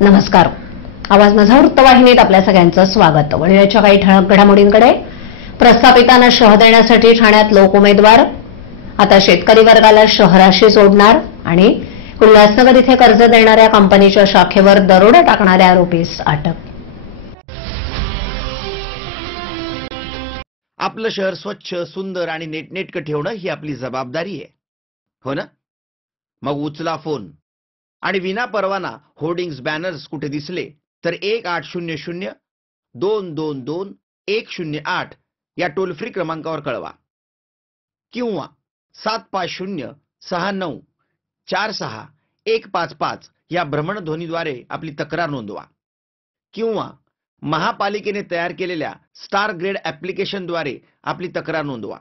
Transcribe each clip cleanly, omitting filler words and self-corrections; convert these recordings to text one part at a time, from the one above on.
नमस्कार. आवाज माझा वृत्तवाहिनीत आपल्या सगळ्यांचं स्वागत. वळीच्या काही ठळक घडामोडींकडे. प्रस्थापितांना शह देण्यासाठी ठाण्यात लोक उमेदवार आता शेतकरी वर्गाला शहराशी जोडणार आणि उल्हासनगर इथे कर्ज देणाऱ्या कंपनीच्या शाखेवर दरोडा टाकणाऱ्या आरोपीस अटक. आपलं शहर स्वच्छ, सुंदर आणि नीटनेटकं ठेवणं ही आपली जबाबदारी आहे, हो ना? मग उचला फोन आणि विना परवाना होर्डिंग्स, बॅनर्स कुठे दिसले तर 1800-222-108 या टोल फ्री क्रमांकावर कळवा किंवा 75069464155 या भ्रमणध्वनीद्वारे आपली तक्रार नोंदवा किंवा महापालिकेने तयार केलेल्या स्टार ग्रेड ऍप्लिकेशनद्वारे आपली तक्रार नोंदवा.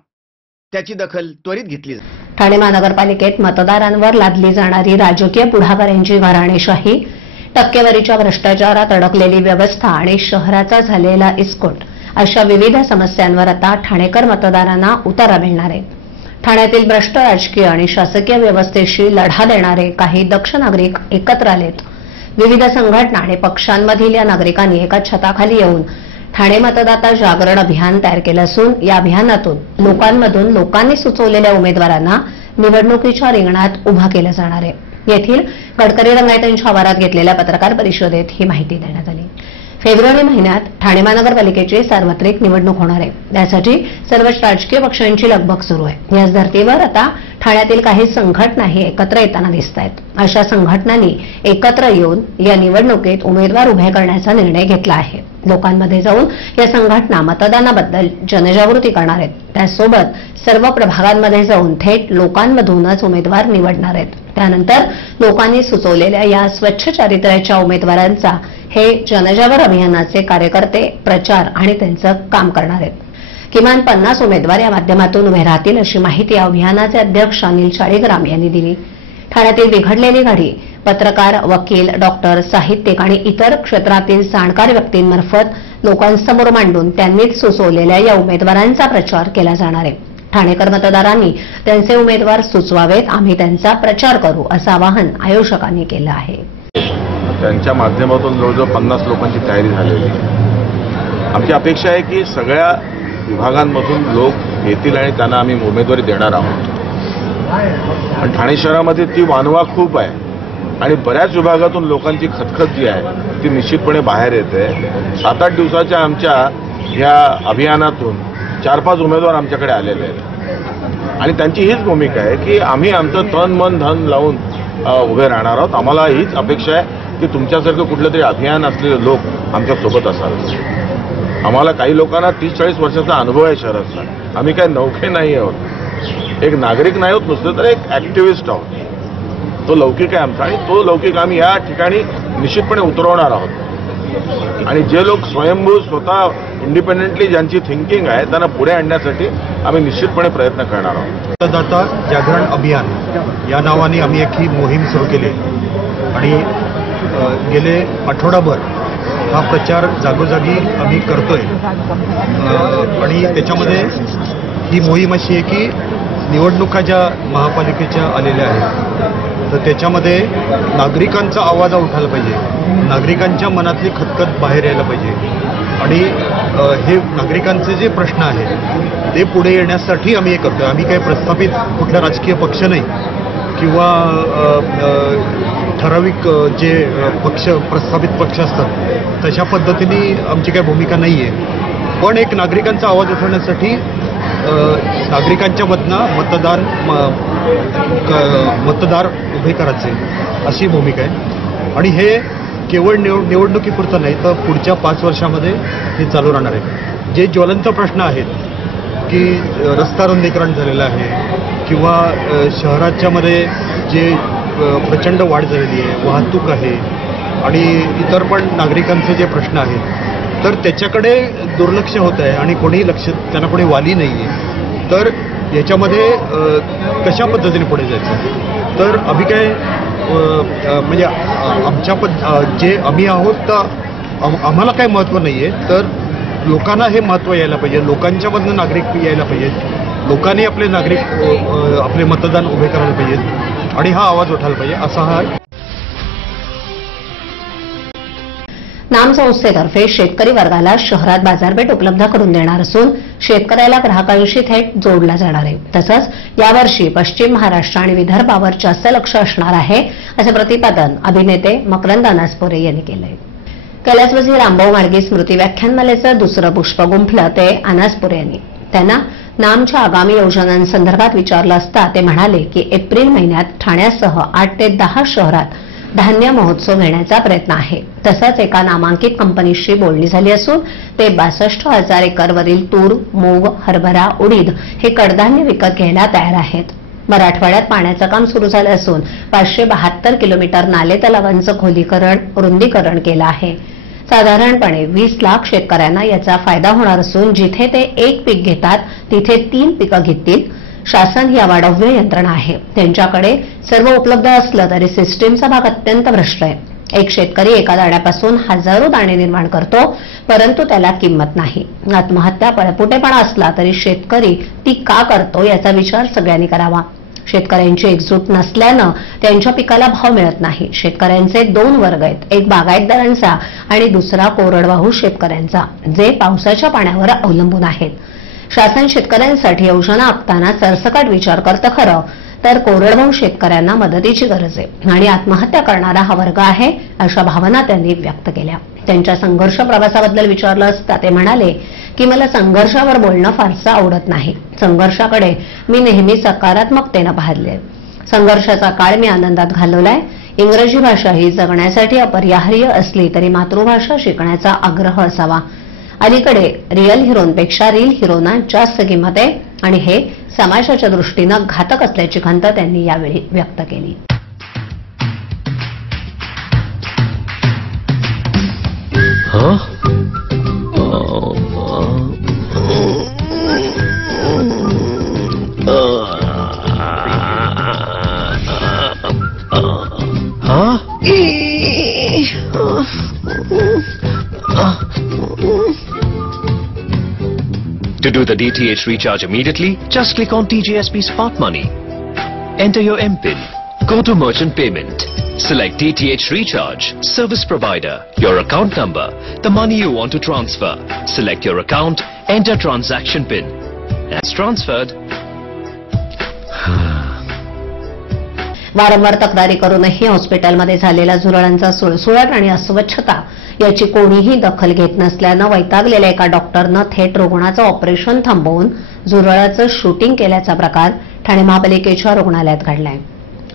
त्याची दखल त्वरित घेतली जाईल. ठाणे महानगरपालिकेत मतदारांवर लादली जाणारी राजकीय पुढाकारांची घराणेशाही, टक्केवारीच्या भ्रष्टाचारात अडकलेली व्यवस्था आणि शहराचा झालेला इस्कोट अशा विविध समस्यांवर आता ठाणेकर मतदारांना उतारा मिळणार आहे. ठाण्यातील भ्रष्ट राजकीय आणि शासकीय व्यवस्थेशी लढा देणारे काही दक्ष नागरिक एकत्र आलेत. विविध संघटना आणि पक्षांमधील या नागरिकांनी एका छताखाली येऊन ठाणे मतदाता जागरण अभियान तयार केलं असून या अभियानातून लोकांमधून लोकांनी सुचवलेल्या उमेदवारांना निवडणुकीच्या रिंगणात उभा केलं जाणार आहे. येथील गडकरी रंगायतांच्या आवारात घेतलेल्या पत्रकार परिषदेत ही माहिती देण्यात आली. फेब्रुवारी महिन्यात ठाणे महानगरपालिकेची सार्वत्रिक निवडणूक होणार आहे. त्यासाठी सर्वच राजकीय पक्षांची लगबग सुरू आहे. याच धर्तीवर आता ठाण्यातील काही संघटनाही एकत्र येताना दिसत आहेत. अशा संघटनांनी एकत्र येऊन या निवडणुकीत उमेदवार उभे करण्याचा निर्णय घेतला आहे. लोकांमध्ये जाऊन या संघटना मतदानाबद्दल जनजागृती करणार आहेत. त्यासोबत सर्व प्रभागांमध्ये जाऊन थेट लोकांमधूनच उमेदवार निवडणार आहेत. त्यानंतर लोकांनी सुचवलेल्या या स्वच्छ चारित्र्याच्या उमेदवारांचा हे जनजागर अभियानाचे कार्यकर्ते प्रचार आणि त्यांचं काम करणार आहेत. किमान 50 उमेदवार या माध्यमातून उभे राहतील अशी माहिती या अभियानाचे अध्यक्ष अनिल शाळीग्राम यांनी दिली. ठाण्यातील बिघडलेली घडी पत्रकार, वकील, डॉक्टर, साहित्यिक आणि इतर क्षेत्रातील जाणकार व्यक्तींमार्फत लोकांसमोर मांडून त्यांनीच सुचवलेल्या या उमेदवारांचा प्रचार केला जाणार आहे. ठाणेकर मतदारांनी त्यांचे उमेदवार सुचवावेत, आम्ही त्यांचा प्रचार करू असं आवाहन आयोजकांनी केलं आहे. त्यांच्या माध्यमातून जवळजवळ 50 लोकांची तयारी झालेली आहे. आमची अपेक्षा आहे की सगळ्या विभागांमधून लोक येतील आणि त्यांना आम्ही उमेदवारी देणार आहोत. पण ठाणे शहरामध्ये ती वानवा खूप आहे आणि बऱ्याच विभागातून लोकांची खतखत जी आहे ती निश्चितपणे बाहेर येते. 7-8 दिवसाच्या आमच्या या अभियानातून 4-5 उमेदवार आमच्याकडे आलेले आहेत आणि त्यांची हीच भूमिका आहे की आम्ही आमचं तन मन धन लावून उभे राहणार आहोत. आम्हाला हीच अपेक्षा आहे की तुमच्यासारखं कुठलं तरी अभियान असलेले लोक आमच्यासोबत असावे. आम्हाला काही लोकांना 30-40 वर्षाचा अनुभव आहे शहराचा. आम्ही काही नौखे नाही आहोत, एक नागरिक नाही आहोत नुसतं, तर एक ऍक्टिव्हिस्ट आहोत. तो लौकिक आहे आमचा आणि तो लौकिक आम्ही या ठिकाणी निश्चितपणे उतरवणार आहोत. आणि जे लोक स्वयंभू स्वतः इंडिपेंडेंटली ज्यांची थिंकिंग आहे त्यांना पुढे आणण्यासाठी आम्ही निश्चितपणे प्रयत्न करणार आहोत. मतदाता जागरण अभियान या नावाने आम्ही एक ही मोहीम सुरू केली आणि गेले आठवडाभर हा प्रचार जागोजागी आम्ही करतोय. आणि त्याच्यामध्ये ही मोहीम अशी आहे की निवडणुका ज्या महापालिकेच्या आलेल्या आहेत तर त्याच्यामध्ये नागरिकांचा आवाज उठायला पाहिजे, नागरिकांच्या मनातली खतखत बाहेर यायला पाहिजे आणि हे नागरिकांचे जे प्रश्न आहेत ते पुढे येण्यासाठी आम्ही हे करतोय. आम्ही काही प्रस्थापित कुठला राजकीय पक्ष नाही किंवा ठराविक जे पक्ष प्रस्थापित पक्ष असतात तशा पद्धतीने आमची काही भूमिका नाही आहे. पण एक नागरिकांचा आवाज उठवण्यासाठी नागरिकांच्या मधनं मतदार उभे करायचे अशी भूमिका आहे. आणि हे केवळ निवडणुकीपुरतं नाही तर पुढच्या 5 वर्षामध्ये हे चालू राहणार आहे. जे ज्वलंत प्रश्न आहेत की रस्ता रुंदीकरण झालेलं आहे किंवा शहराच्या मध्ये जे प्रचंड वाढ झालेली आहे, वाहतूक आहे आणि इतर पण नागरिकांचे जे प्रश्न आहेत तर त्याच्याकडे दुर्लक्ष होत आहे आणि कोणी त्यांना कोणी वाली नाही आहे. तर याच्यामध्ये कशा पद्धतीने पुढे जायचं तर आम्ही काय म्हणजे आमच्या जे आम्ही आहोत तर आम्हाला काही महत्त्व नाही आहे, तर लोकांना हे महत्त्व यायला पाहिजे, लोकांच्यामधनं नागरिक यायला पाहिजेत, लोकांनी आपले नागरिक आपले मतदान उभे करायला पाहिजेत आणि हा आवाज उठायला पाहिजे असा हा नामसंस्थेतर्फे शेतकरी वर्गाला शहरात बाजारपेठ उपलब्ध करून देणार असून शेतकऱ्याला ग्राहकांशी थेट जोडला जाणार आहे. तसंच यावर्षी पश्चिम महाराष्ट्र आणि विदर्भावर जास्त लक्ष असणार आहे असे प्रतिपादन अभिनेते मकरंद अनासपुरे यांनी केलंय. कैलासवासी रामभाऊ माळगी स्मृती व्याख्यानमालेचं दुसरं पुष्प गुंफलं ते अनासपुरे यांनी. त्यांना नामच्या आगामी योजनांसंदर्भात विचारलं असता ते म्हणाले की एप्रिल महिन्यात ठाण्यासह 8 ते 10 शहरात धान्य महोत्सव घेण्याचा प्रयत्न आहे. तसंच एका नामांकित कंपनीशी बोलणी झाली असून ते 62,000 एकरवरील तूर, मूग, हरभरा, उडीद हे कडधान्य विकत घ्यायला तयार आहेत. मराठवाड्यात पाण्याचं काम सुरू झालं असून 572 किलोमीटर नाले तलावांचं खोलीकरण, रुंदीकरण केलं आहे. साधारणपणे 20 लाख शेतकऱ्यांना याचा फायदा होणार असून जिथे ते एक पीक घेतात तिथे 3 पिकं घेतील. शासन ही अवाढव्य यंत्रणा आहे. त्यांच्याकडे सर्व उपलब्ध असलं तरी सिस्टीमचा भाग अत्यंत भ्रष्ट आहे. एक शेतकरी एका दाण्यापासून हजारो दाणे निर्माण करतो, परंतु त्याला किंमत नाही. आत्महत्या पळपुटेपणा असला तरी शेतकरी ती का करतो याचा विचार सगळ्यांनी करावा. शेतकऱ्यांची एकजूट नसल्यानं त्यांच्या पिकाला भाव मिळत नाही. शेतकऱ्यांचे 2 वर्ग आहेत, एक बागायतदारांचा आणि दुसरा कोरडवाहू शेतकऱ्यांचा, जे पावसाच्या पाण्यावर अवलंबून आहेत. शासन शेतकऱ्यांसाठी योजना आखताना सरसकट विचार करतं खरं, तर कोरडवाहू शेतकऱ्यांना मदतीची गरज आहे आणि आत्महत्या करणारा हा वर्ग आहे अशा भावना त्यांनी व्यक्त केल्या. त्यांच्या संघर्ष प्रवासाबद्दल विचारलं असता ते म्हणाले की मला संघर्षावर बोलणं फारसं आवडत नाही. संघर्षाकडे मी नेहमी सकारात्मकतेनं पाहिले. संघर्षाचा काळ मी आनंदात घालवलाय. इंग्रजी भाषा ही जगण्यासाठी अपरिहार्य असली तरी मातृभाषा शिकण्याचा आग्रह असावा. अलीकडे रिअल हिरोंपेक्षा रील हिरोना जास्त किंमत आहे आणि हे समाजाच्या दृष्टीनं घातक असल्याची खंत त्यांनी यावेळी व्यक्त केली. To do the DTH recharge immediately, just click on TGSP Smart Money. Enter your MPIN. Go to Merchant Payment. Select DTH Recharge, Service Provider, your account number, the money you want to transfer. Select your account, enter transaction PIN. As transferred. वारंवार तक्रारी करूनही हॉस्पिटलमध्ये झालेला झुरळांचा सुळसुळाट आणि अस्वच्छता याची कोणीही दखल घेत नसल्यानं वैतागलेल्या एका डॉक्टरनं थेट रुग्णाचं ऑपरेशन थांबवून झुरळाचं शूटिंग केल्याचा प्रकार ठाणे महापालिकेच्या रुग्णालयात घडलाय.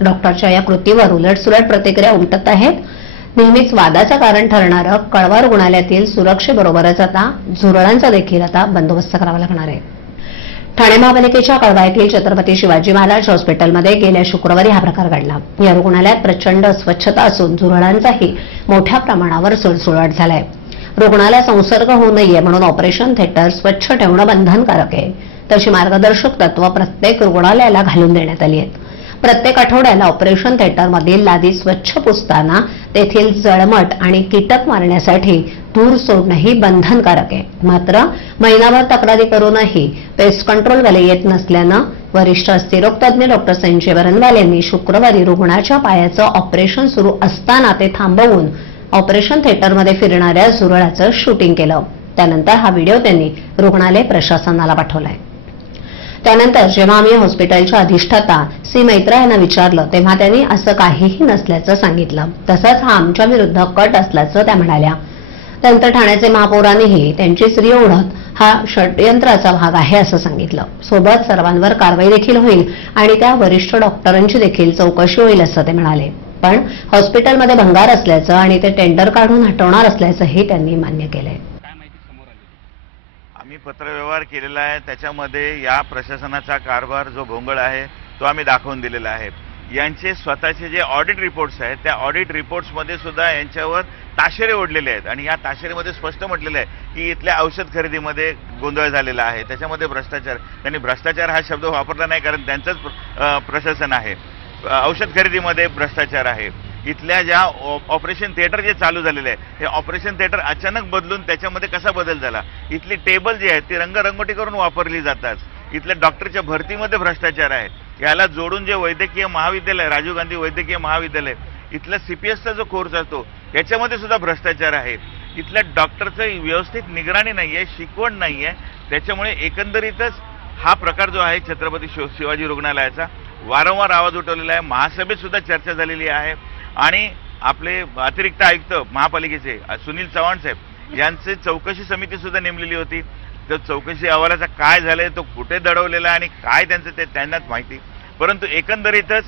डॉक्टरच्या या कृतीवर उलटसुलट प्रतिक्रिया उमटत आहेत. नेहमीच वादाचं कारण ठरणारं कळवा रुग्णालयातील सुरक्षेबरोबरच आता झुरळांचा देखील आता बंदोबस्त करावा लागणार आहे. ठाणे महापालिकेच्या कळवा येथील छत्रपती शिवाजी महाराज हॉस्पिटलमध्ये गेल्या शुक्रवारी हा प्रकार घडला. या रुग्णालयात प्रचंड अस्वच्छता असून झुरळांचाही मोठ्या प्रमाणावर सुळसुळाट झालाय. रुग्णाला संसर्ग होऊ नये म्हणून ऑपरेशन थिएटर स्वच्छ ठेवणं बंधनकारक आहे. तशी मार्गदर्शक तत्व प्रत्येक रुग्णालयाला घालून देण्यात आली आहेत. प्रत्येक आठवड्याला ऑपरेशन थिएटरमधील लादी स्वच्छ पुसताना तेथील जळमट आणि कीटक मारण्यासाठी धूर सोडणंही बंधनकारक आहे. मात्र महिनाभर तक्रारी करूनही पेस्ट कंट्रोलवाले येत नसल्यानं वरिष्ठ अस्थिरोग तज्ज्ञ डॉक्टर संजय वरणवाल यांनी शुक्रवारी रुग्णाच्या पायाचं ऑपरेशन सुरू असताना ते थांबवून ऑपरेशन थिएटरमध्ये फिरणाऱ्या झुरळाचं शूटिंग केलं. त्यानंतर हा व्हिडिओ त्यांनी रुग्णालय प्रशासनाला पाठवलाय. त्यानंतर जेव्हा आम्ही हॉस्पिटलच्या अधिष्ठाता सी मैत्रा यांना विचारलं तेव्हा त्यांनी असं काहीही नसल्याचं सांगितलं. तसंच हा आमच्या विरुद्ध कट असल्याचं त्या म्हणाल्या. त्यानंतर ठाण्याचे महापौरांनीही त्यांची स्त्री ओळख हा षडयंत्राचा भाग आहे असं सांगितलं. सोबत सर्वांवर कारवाई देखील होईल आणि त्या वरिष्ठ डॉक्टरांची देखील चौकशी होईल असं ते म्हणाले. पण हॉस्पिटलमध्ये भंगार असल्याचं आणि ते टेंडर काढून हटवणार असल्याचंही त्यांनी मान्य केलंय. आम्ही पत्रव्यवहार केलेला आहे. त्याच्यामध्ये या प्रशासनाचा कारभार जो भोंगळ आहे तो आम्ही दाखवून दिलेला आहे. यांचे स्वतःचे जे ऑडिट रिपोर्ट्स आहेत त्या ऑडिट रिपोर्ट्समध्ये सुद्धा यांच्यावर ताशेरे ओढलेले आहेत आणि या ताशेरेमध्ये स्पष्ट म्हटलेलं आहे की इथल्या औषध खरेदीमध्ये गोंधळ झालेला आहे, त्याच्यामध्ये भ्रष्टाचार. त्यांनी भ्रष्टाचार हा शब्द वापरला नाही कारण त्यांचंच प्रशासन आहे. औषध खरेदीमध्ये भ्रष्टाचार आहे. इथल्या ज्या ऑपरेशन थिएटर जे चालू झालेले आहे हे ऑपरेशन थिएटर अचानक बदलून त्याच्यामध्ये कसा बदल झाला. इथली टेबल जी आहेत ती रंगरंगोटी करून वापरली जातात. इथल्या डॉक्टरच्या भरतीमध्ये भ्रष्टाचार आहे. याला जोडून जे वैद्यकीय महाविद्यालय राजीव गांधी वैद्यकीय महाविद्यालय इथला CPSचा जो कोर्स असतो याच्यामध्ये सुद्धा भ्रष्टाचार आहे. तिथल्या डॉक्टरचं व्यवस्थित निगराणी नाहीये, शिकवण नाहीये. त्याच्यामुळे एकंदरीतच हा प्रकार जो आहे छत्रपती शिवाजी रुग्णालयाचा वारंवार आवाज उठवलेला आहे. महासभेत सुद्धा चर्चा झालेली आहे आणि आपले अतिरिक्त आयुक्त महापालिकेचे सुनील चव्हाण साहेब यांची चौकशी समिती सुद्धा नेमलेली होती. तर चौकशी अहवालाचा काय झालंय, तो कुठे दडवलेला आहे आणि काय त्यांचं ते त्यांनाच माहिती. परंतु एकंदरीतच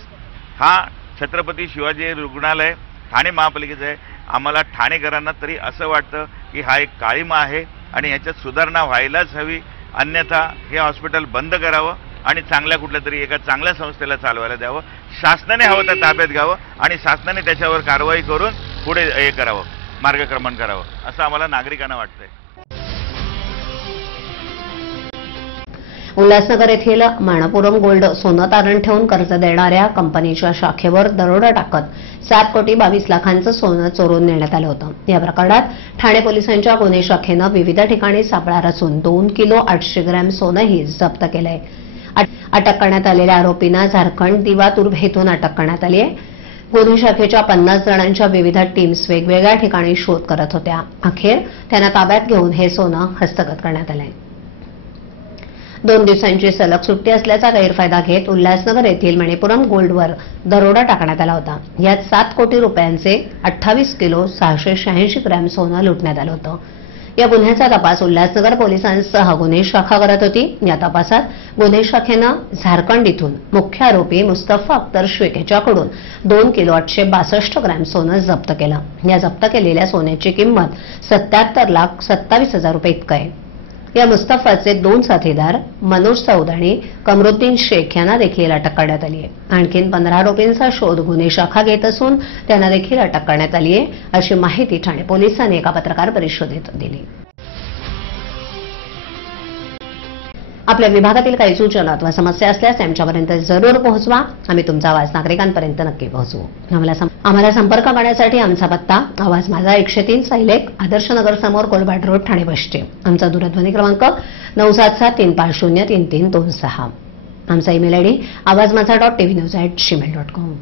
हा छत्रपती शिवाजी रुग्णालय ठाणे महापालिकेचं आहे. आम्हाला ठाणेकरांना तरी असं वाटतं की हा एक काळिमा आहे आणि याच्यात सुधारणा व्हायलाच हवी. अन्यथा हे हॉस्पिटल बंद करावं आणि चांगल्या कुठल्या तरी एका चांगल्या संस्थेला चालवायला द्यावं. शासनाने हवं तर ताब्यात घ्यावं आणि शासनाने त्याच्यावर कारवाई करून पुढे हे करावं, मार्गक्रमण करावं, असं आम्हाला नागरिकांना वाटतंय. उल्हासनगर येथील मणपुरम गोल्ड सोनं तारण ठेवून कर्ज देणाऱ्या कंपनीच्या शाखेवर दरोडा टाकत 7 कोटी 22 लाखांचं सोनं चोरून नेण्यात आलं होतं. या प्रकरणात ठाणे पोलिसांच्या गुन्हे शाखेनं विविध ठिकाणी सापळा रचून 2 किलो 800 ग्रॅम सोनंही जप्त केलंय. अटक करण्यात आलेल्या आरोपींना झारखंड दिवा तुर्भ येथून अटक करण्यात आली आहे. गुन्हे शाखेच्या 50 जणांच्या विविध टीम्स वेगवेगळ्या ठिकाणी शोध करत होत्या. अखेर त्यांना ताब्यात घेऊन हे सोनं हस्तगत करण्यात आलंय. 2 दिवसांची सलग सुट्टी असल्याचा गैरफायदा घेत उल्हासनगर येथील मणिपुरम गोल्डवर दरोडा टाकण्यात आला होता. यात 7 कोटी रुपयांचे 28 किलो 686 ग्रॅम सोनं लुटण्यात आलं होतं. या गुन्ह्याचा तपास उल्हासनगर पोलिसांसह गुन्हे शाखा करत होती. या तपासात गुन्हे शाखेनं झारखंड इथून मुख्य आरोपी मुस्तफा अख्तर शेख याच्याकडून 2 किलो 862 ग्रॅम सोनं जप्त केलं. या जप्त केलेल्या सोन्याची किंमत 77,27,000 रुपये इतकं आहे. या मुस्तफाचे 2 साथीदार मनोज सौद आणि कमरुद्दीन शेख यांना देखील अटक करण्यात आली आहे. आणखीन 15 आरोपींचा शोध गुन्हे शाखा घेत असून त्यांना देखील अटक करण्यात आली आहे, अशी माहिती ठाणे पोलिसांनी एका पत्रकार परिषदेत दिली. आपल्या विभागातील काही सूचना अथवा समस्या असल्यास आमच्यापर्यंत जरूर पोहोचवा. आम्ही तुमचा आवाज नागरिकांपर्यंत नक्की पोहोचवू. आम्हाला संपर्क करण्यासाठी आमचा पत्ता आवाज माझा 103 सायलेक आदर्श नगर समोर कोलबाट रोड ठाणे पश्चिम. आमचा दूरध्वनी क्रमांक 9774503326. आमचा ईमेल आयडी awazmaza.tvnews@gmail.com.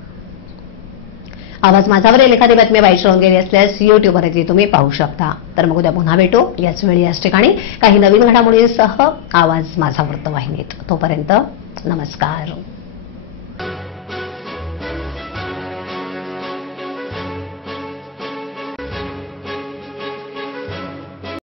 आवाज माझावरील एखादी बातमी वाईट राहून गेली असल्यास युट्यूबवरती तुम्ही पाहू शकता. तर मग उद्या पुन्हा भेटू याच वेळी याच ठिकाणी काही नवीन घडामोडींसह आवाज माझा वृत्तवाहिनीत. तोपर्यंत नमस्कार.